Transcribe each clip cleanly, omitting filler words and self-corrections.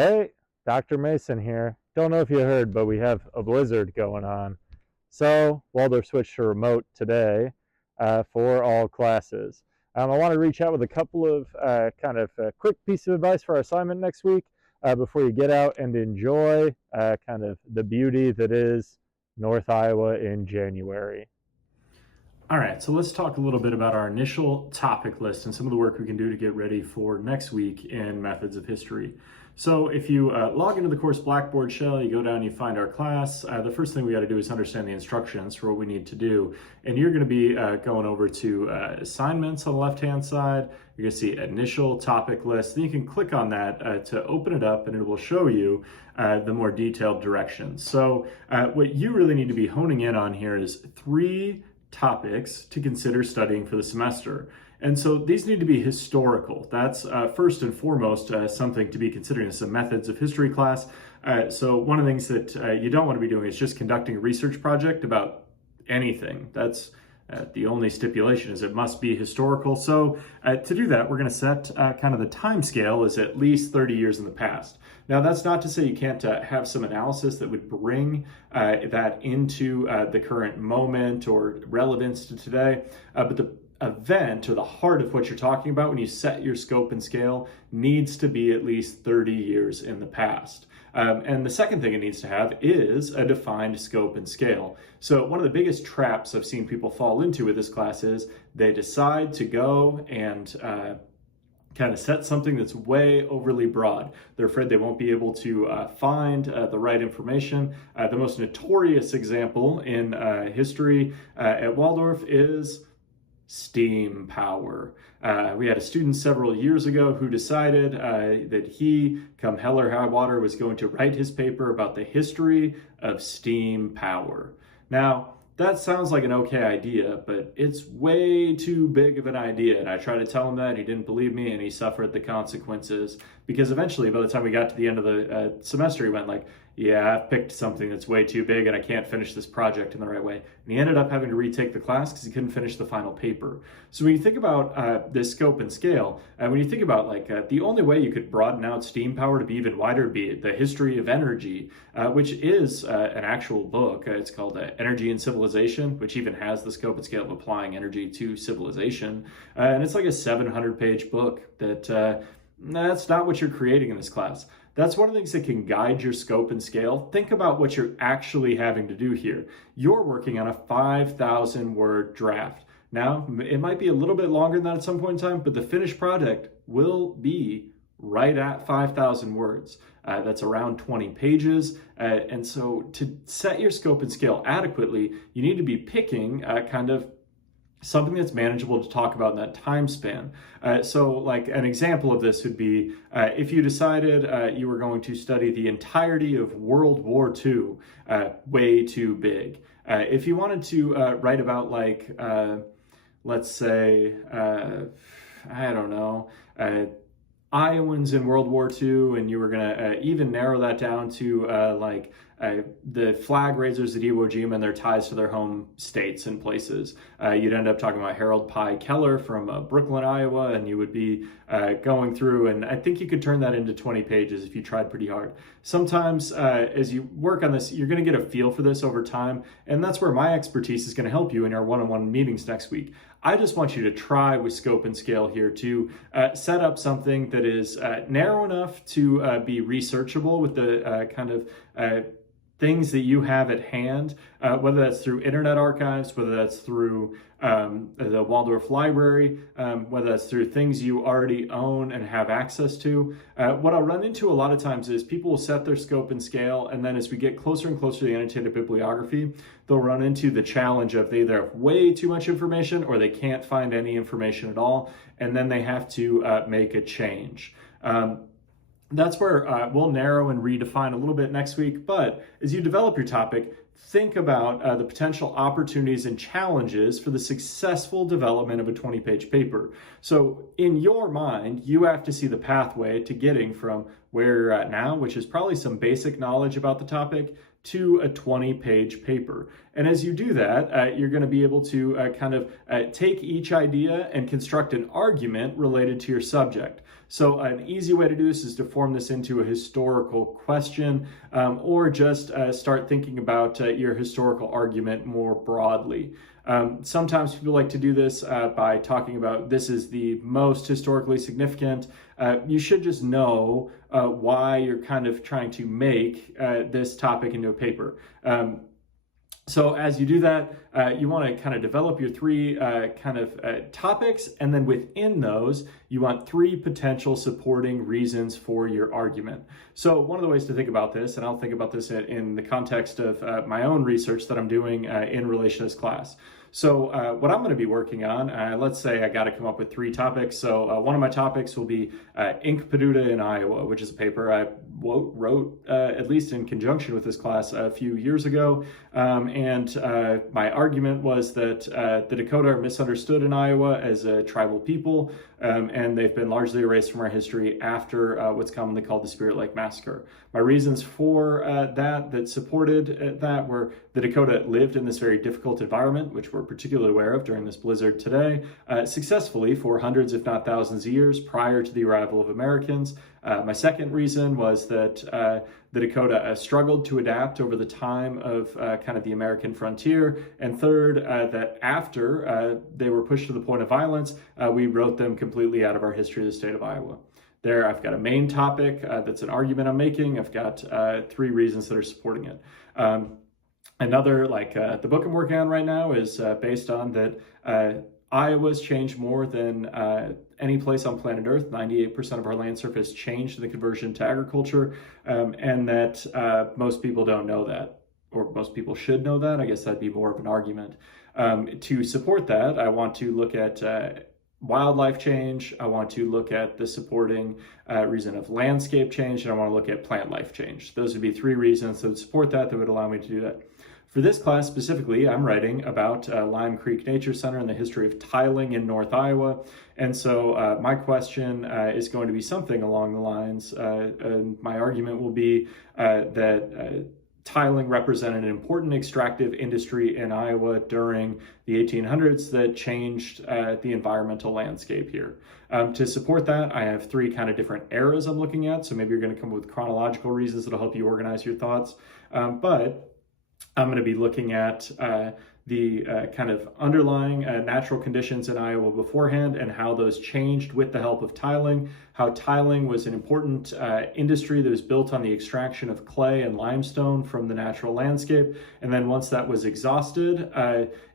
Hey, Dr. Mason here. Don't know if you heard, but we have a blizzard going on. So, Waldorf switched to remote today for all classes. I want to reach out with a couple of quick piece of advice for our assignment next week before you get out and enjoy kind of the beauty that is North Iowa in January. All right, so let's talk a little bit about our initial topic list and some of the work we can do to get ready for next week in Methods of History. So if you log into the course Blackboard shell, you go down, you find our class, the first thing we got to do is understand the instructions for what we need to do. And you're going to be going over to assignments on the left-hand side. You're going to see initial topic list. Then you can click on that to open it up, and it will show you the more detailed directions. So what you really need to be honing in on here is three topics to consider studying for the semester. And so these need to be historical. That's first and foremost something to be considering. This is a methods of history class. So one of the things that you don't want to be doing is just conducting a research project about anything. That's the only stipulation is it must be historical. So to do that, we're going to set kind of the time scale is at least 30 years in the past. Now, that's not to say you can't have some analysis that would bring that into the current moment or relevance to today, but the event or the heart of what you're talking about when you set your scope and scale needs to be at least 30 years in the past. And the second thing it needs to have is a defined scope and scale. So one of the biggest traps I've seen people fall into with this class is they decide to go and kind of set something that's way overly broad. They're afraid they won't be able to find the right information. The most notorious example in history at Waldorf is steam power. We had a student several years ago who decided that he, come hell or high water, was going to write his paper about the history of steam power. Now, that sounds like an okay idea, but it's way too big of an idea. And I tried to tell him that, he didn't believe me, and he suffered the consequences. Because eventually, by the time we got to the end of the semester, he went like, yeah, I've picked something that's way too big and I can't finish this project in the right way. And he ended up having to retake the class because he couldn't finish the final paper. So when you think about this scope and scale, when you think about the only way you could broaden out steam power to be even wider would be the history of energy, which is an actual book. It's called Energy and Civilization, which even has the scope and scale of applying energy to civilization. And it's like a 700-page book that's not what you're creating in this class. That's one of the things that can guide your scope and scale. Think about what you're actually having to do here. You're working on a 5,000 word draft. Now, it might be a little bit longer than that at some point in time, but the finished project will be right at 5,000 words. That's around 20 pages. And so to set your scope and scale adequately, you need to be picking kind of something that's manageable to talk about in that time span. So like an example of this would be if you decided you were going to study the entirety of World War II, way too big. If you wanted to write about let's say, I don't know, Iowans in World War II, and you were going to even narrow that down to the flag raisers at Iwo Jima and their ties to their home states and places. You'd end up talking about Harold Pye Keller from Brooklyn, Iowa, and you would be going through, and I think you could turn that into 20 pages if you tried pretty hard. Sometimes as you work on this, you're going to get a feel for this over time, and that's where my expertise is going to help you in our one-on-one meetings next week. I just want you to try with scope and scale here to set up something that is narrow enough to be researchable with the kind of things that you have at hand, whether that's through internet archives, whether that's through the Waldorf Library, whether that's through things you already own and have access to. What I'll run into a lot of times is people will set their scope and scale, and then as we get closer and closer to the annotated bibliography, they'll run into the challenge of they either have way too much information or they can't find any information at all, and then they have to make a change. That's where we'll narrow and redefine a little bit next week. But as you develop your topic, think about the potential opportunities and challenges for the successful development of a 20-page paper. So in your mind, you have to see the pathway to getting from where you're at now, which is probably some basic knowledge about the topic, to a 20-page paper. And as you do that, you're going to be able to take each idea and construct an argument related to your subject. So an easy way to do this is to form this into a historical question, or just start thinking about your historical argument more broadly. Sometimes people like to do this by talking about this is the most historically significant. You should just know why you're kind of trying to make this topic into a paper. So as you do that, you want to kind of develop your three topics, and then within those, you want three potential supporting reasons for your argument. So one of the ways to think about this, and I'll think about this in the context of my own research that I'm doing in relation to this class. So what I'm going to be working on, let's say I got to come up with three topics. So one of my topics will be Inkpaducah in Iowa, which is a paper I wrote at least in conjunction with this class a few years ago. And my argument was that the Dakota are misunderstood in Iowa as a tribal people, and they've been largely erased from our history after what's commonly called the Spirit Lake Massacre. My reasons for that supported that were the Dakota lived in this very difficult environment, which we're particularly aware of during this blizzard today, successfully for hundreds, if not thousands of years prior to the arrival of Americans. My second reason was that the Dakota struggled to adapt over the time of the American frontier. And third, that after they were pushed to the point of violence, we wrote them completely out of our history of the state of Iowa. There, I've got a main topic that's an argument I'm making. I've got three reasons that are supporting it. Another, the book I'm working on right now, is based on that Iowa's changed more than any place on planet Earth. 98% of our land surface changed in the conversion to agriculture, and that most people don't know that, or most people should know that. I guess that'd be more of an argument. To support that, I want to look at wildlife change. I want to look at the supporting reason of landscape change, and I want to look at plant life change. Those would be three reasons that would support that would allow me to do that. For this class specifically, I'm writing about Lime Creek Nature Center and the history of tiling in North Iowa. And so my question is going to be something along the lines, and my argument will be that tiling represented an important extractive industry in Iowa during the 1800s that changed the environmental landscape here. To support that, I have three kind of different eras I'm looking at. So maybe you're going to come up with chronological reasons that'll help you organize your thoughts. But I'm going to be looking at the kind of underlying natural conditions in Iowa beforehand and how those changed with the help of tiling, how tiling was an important industry that was built on the extraction of clay and limestone from the natural landscape. And then once that was exhausted,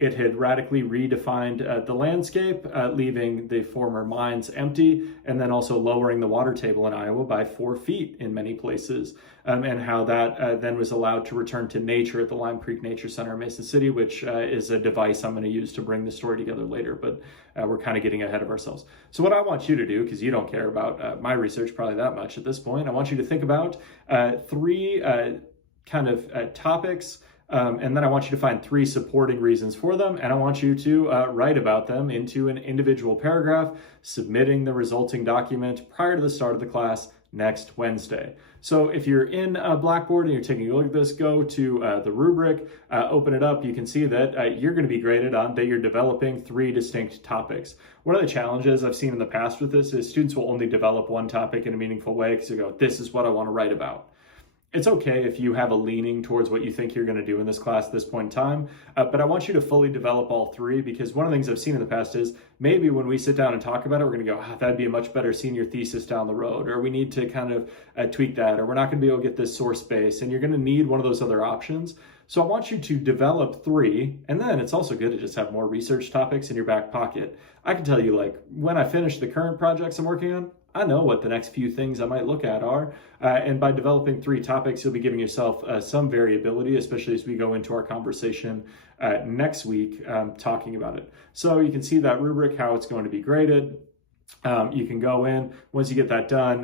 it had radically redefined the landscape, leaving the former mines empty, and then also lowering the water table in Iowa by 4 feet in many places, and how that then was allowed to return to nature at the Lime Creek Nature Center in Mason City, which is a device I'm going to use to bring the story together later, but we're kind of getting ahead of ourselves. So what I want you to do, because you don't care about my research probably that much at this point, I want you to think about three topics, and then I want you to find three supporting reasons for them, and I want you to write about them into an individual paragraph, submitting the resulting document prior to the start of the class next Wednesday. So if you're in Blackboard and you're taking a look at this, go to the rubric, open it up. You can see that you're going to be graded on that you're developing three distinct topics. One of the challenges I've seen in the past with this is students will only develop one topic in a meaningful way because they go, this is what I want to write about. It's okay if you have a leaning towards what you think you're going to do in this class at this point in time, but I want you to fully develop all three, because one of the things I've seen in the past is maybe when we sit down and talk about it, we're going to go, that'd be a much better senior thesis down the road, or we need to kind of tweak that, or we're not going to be able to get this source base, and you're going to need one of those other options. So I want you to develop three, and then it's also good to just have more research topics in your back pocket. I can tell you, when I finish the current projects I'm working on, I know what the next few things I might look at are, and by developing three topics, you'll be giving yourself some variability, especially as we go into our conversation next week talking about it. So you can see that rubric, how it's going to be graded. You can go in, once you get that done,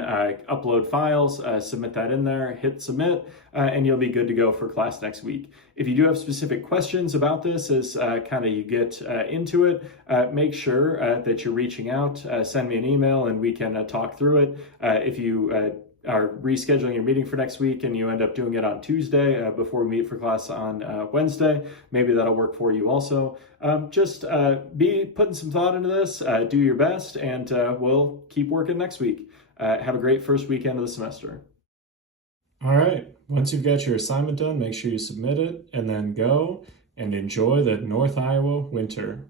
upload files, submit that in there, hit submit, and you'll be good to go for class next week. If you do have specific questions about this as you get into it, make sure that you're reaching out, send me an email and we can talk through it. If you are rescheduling your meeting for next week and you end up doing it on Tuesday before we meet for class on Wednesday, maybe that'll work for you also. Just be putting some thought into this, do your best, and we'll keep working next week. Have a great first weekend of the semester. All right, once you've got your assignment done, make sure you submit it and then go and enjoy the North Iowa winter.